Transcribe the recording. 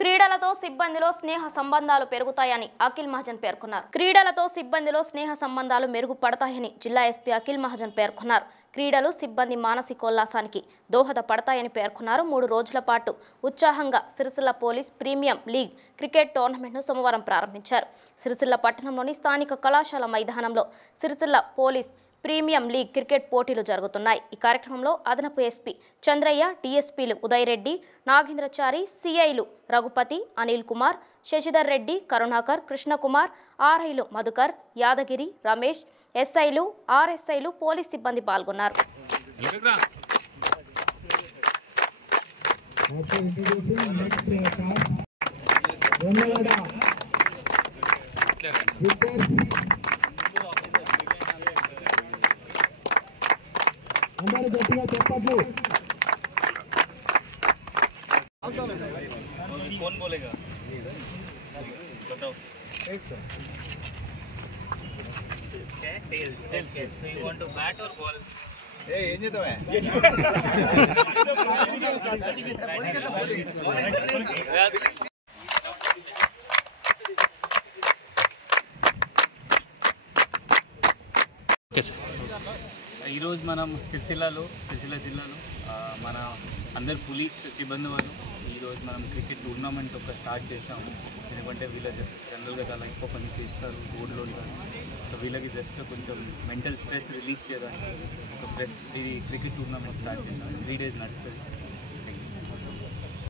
క్రీడలతో సిబ్బందిలో స్నేహ సంబంధాలు పెరుగుతాయని అఖిల్ మహాజన్ పేర్కొన్నారు. క్రీడలతో సిబ్బందిలో స్నేహ సంబంధాలు మెరుగుపడతాయని జిల్లా ఎస్పీ అఖిల్ మహాజన్ పేర్కొన్నారు. క్రీడలు సిబ్బంది మానసికోల్లాసానికి దోహదపడతాయని పేర్కొన్నారు. 3 రోజుల పాటు ఉత్సాహంగా Sircilla police premium league cricket టోర్నమెంట్ను సోమవారం ప్రారంభించారు. సిరిసిల్ల పట్టణంలోని స్థానిక కళాశాల మైదానంలో Sircilla police premium league cricket పోటీలు జరుగుతున్నాయి. ఈ కార్యక్రమంలో అదనపు ఎస్పీ చంద్రయ్య, డిఎస్పీలు ఉదయ్ రెడ్డి, నాగేంద్రచారి, సిఐలు రఘుపతి, అనిల్ కుమార్, శశిధర్ రెడ్డి, కరుణాకర్, కృష్ణకుమార్, ఆర్ఐలు మధుకర్, యాదగిరి, రమేష్, ఎస్ఐలు, ఆర్ఎస్ఐలు, పోలీస్ సిబ్బంది పాల్గొన్నారు. అందరూ గట్టిగా చెప్పట్లు. कौन बोलेगा? बताओ. एक sir. Tail. So you want to bat or ball? ఏం చేద్దామే? ఈరోజు మనం సిరిసిల్ల జిల్లాలో మన అందరు పోలీస్ సిబ్బంది వాళ్ళు ఈరోజు మనం క్రికెట్ టోర్నమెంట్ ఒక స్టార్ట్ చేసాము. ఎందుకంటే వీళ్ళు జస్ట్ జనరల్గా చాలా ఎక్కువ పని చేస్తారు రోడ్లో ఉంటారు. సో వీళ్ళకి జస్ట్ కొంచెం మెంటల్ స్ట్రెస్ రిలీఫ్ చేయడానికి ఒక ఇది క్రికెట్ టోర్నమెంట్ స్టార్ట్ చేసాము. 3 days నడుస్తుంది.